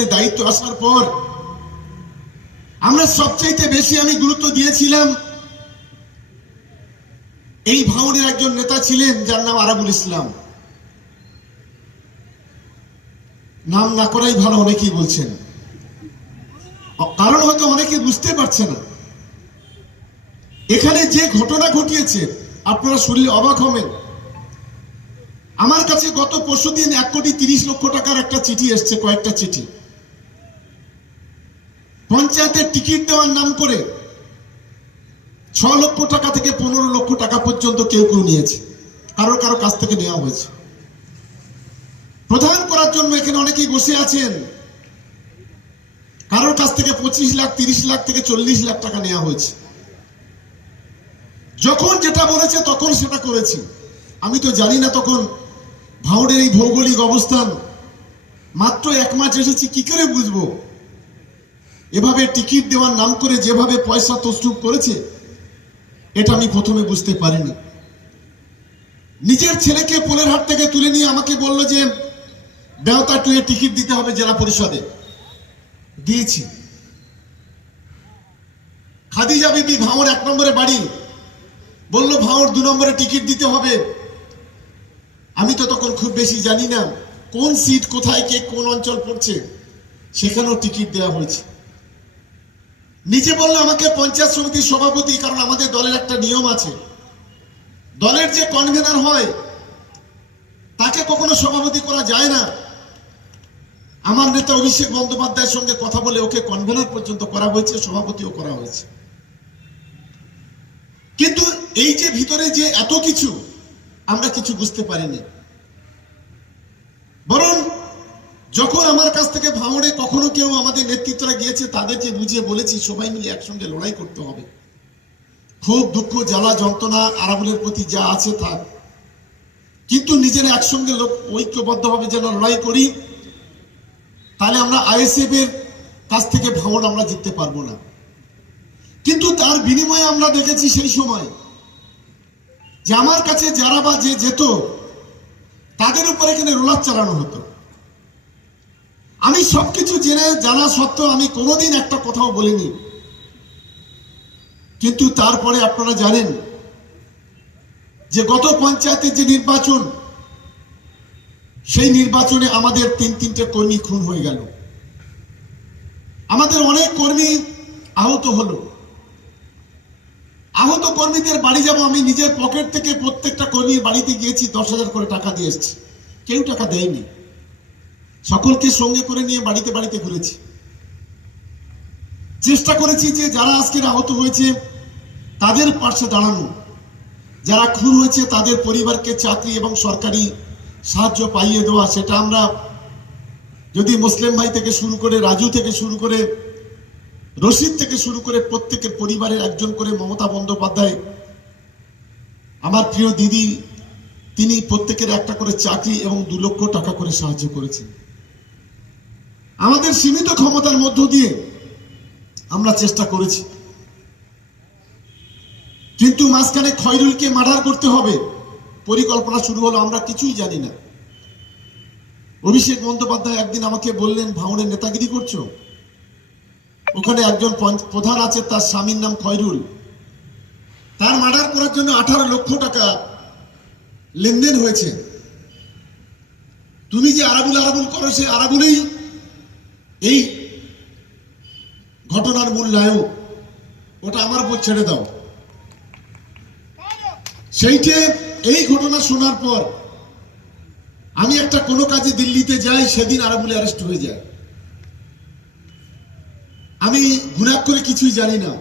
এখানে দায়িত্ব আসার পর আমরা সবচাইতে বেশি আমি গুরুত্ব দিয়েছিলাম এই ভাঙনের একজন নেতা ছিলেন, যার নাম আরাবুল ইসলাম। নাম না করাই ভালো, অনেকেই বলছেন। কারণ হয়তো অনেকে বুঝতে পারছে না। এখানে যে ঘটনা ঘটিয়েছে, আপনারা শুনলে অবাক হবেন। আমার কাছে গত পরশু দিন এক কোটি তিরিশ লক্ষ টাকার একটা চিঠি এসছে, কয়েকটা চিঠি। পঞ্চায়েতের টিকিট দেওয়ার নাম করে ছ লক্ষ টাকা থেকে পনেরো লক্ষ টাকা পর্যন্ত কেউ কেউ নিয়েছে। কারও কারও কাছ থেকে নেওয়া হয়েছে। প্রধান করার জন্য এখানে অনেকেই বসে আছেন। কারোর কাছ থেকে পঁচিশ লাখ, তিরিশ লাখ থেকে চল্লিশ লাখ টাকা নেওয়া হয়েছে। যখন যেটা বলেছে তখন সেটা করেছি। আমি তো জানি না তখন ভাউডের এই ভৌগোলিক অবস্থান। মাত্র এক মাস এসেছি, কি করে বুঝব? এভাবে টিকিট দেওয়ার নাম করে যেভাবে পয়সা তস্তুপ করেছে, এটা আমি প্রথমে বুঝতে পারিনি। নিজের ছেলেকে পোলের হাট থেকে তুলে নিয়ে আমাকে বলল যে, দেওতা টুয়ে টিকিট দিতে হবে জেলা পরিষদে। দিয়েছি। খাদিজা বিবি ভাঁড় এক নম্বরে বাড়ি। বলল ভাঁড় দু নম্বরে টিকিট দিতে হবে। আমি তো তখন খুব বেশি জানি না কোন সিট কোথায় কে কোন অঞ্চল পড়ছে, সেখানেও টিকিট দেওয়া হয়েছে। নিজে বলল, আমাকে পঞ্চায়েত সমিতির সভাপতি, কারণ আমাদের দলের একটা নিয়ম আছে। দলের যে কনভেনার হয়, তাকে কখনো সভাপতি করা যায় না। আমার নেতা অভিষেক বন্দ্যোপাধ্যায়ের সঙ্গে কথা বলে ওকে কনভেনার পর্যন্ত করা হয়েছে, সভাপতিও করা হয়েছে। কিন্তু এই যে ভিতরে যে এত কিছু, আমরা কিছু বুঝতে পারিনি। বরং যখন আমার কাছ থেকে ভাঙড়ে কখনো কেউ আমাদের নেতৃত্বরা গিয়েছে, তাদেরকে বুঝিয়ে বলেছি, সবাই মিলে একসঙ্গে লড়াই করতে হবে। খুব দুঃখ, জ্বালা, যন্ত্রণা, আরাবুলের প্রতি যা আছে থাক কিন্তু নিজেরা একসঙ্গে লোক, ঐক্যবদ্ধভাবে যেন লড়াই করি, তাহলে আমরা আইএসএফ এর কাছ থেকে ভাঙড় আমরা জিততে পারব না। কিন্তু তার বিনিময়ে আমরা দেখেছি সেই সময় যে আমার কাছে যারা বা যে যেত, তাদের উপর এখানে রোলার চালানো হতো। আমি সবকিছু জেনে, জানা সত্ত্বেও আমি কোনোদিন একটা কথাও বলিনি। কিন্তু তারপরে আপনারা জানেন যে গত পঞ্চায়েতের যে নির্বাচন, সেই নির্বাচনে আমাদের তিন তিনটে কর্মী খুন হয়ে গেল। আমাদের অনেক কর্মী আহত হলো। আহত কর্মীদের বাড়ি যাব আমি, নিজের পকেট থেকে প্রত্যেকটা কর্মীর বাড়িতে গিয়েছি, দশ হাজার করে টাকা দিয়ে এসেছি। কেউ টাকা দেয়নি। সকলকে সঙ্গে করে নিয়ে বাড়িতে বাড়িতে ঘুরেছি। চেষ্টা করেছি যে যারা আজকের আহত হয়েছে, তাদের পাশে দাঁড়ানো। যারা খুন হয়েছে, তাদের পরিবারকে চাকরি এবং সরকারি সাহায্য পাইয়ে দেওয়া, সেটা আমরা যদি মুসলিম ভাই থেকে শুরু করে, রাজু থেকে শুরু করে, রশিদ থেকে শুরু করে প্রত্যেকের পরিবারের একজন করে মমতা বন্দ্যোপাধ্যায়, আমার প্রিয় দিদি, তিনি প্রত্যেকের একটা করে চাকরি এবং দু লক্ষ টাকা করে সাহায্য করেছেন। আমাদের সীমিত ক্ষমতার মধ্য দিয়ে আমরা চেষ্টা করেছি। কিন্তু মাঝখানে খয়রুলকে মার্ডার করতে হবে পরিকল্পনা শুরু হলো, আমরা কিছুই জানি না। অভিষেক বন্দ্যোপাধ্যায় একদিন আমাকে বললেন, ভাঙনের নেতাগিরি করছ? ওখানে একজন প্রধান আছে, তার স্বামীর নাম খয়রুল। তার মার্ডার করার জন্য আঠারো লক্ষ টাকা লেনদেন হয়েছে। তুমি যে আরাবুল আরাবুল করো, সে আরাবুলেই এই ঘটনার মূল নায়ক ওটা আমার উপর ছেড়ে দাও। সেইটে এই ঘটনা শোনার পর আমি একটা কোনো কাজে দিল্লিতে যাই, সেদিন আরাবুলে অ্যারেস্ট হয়ে যায়। আমি করে কিছুই জানি না।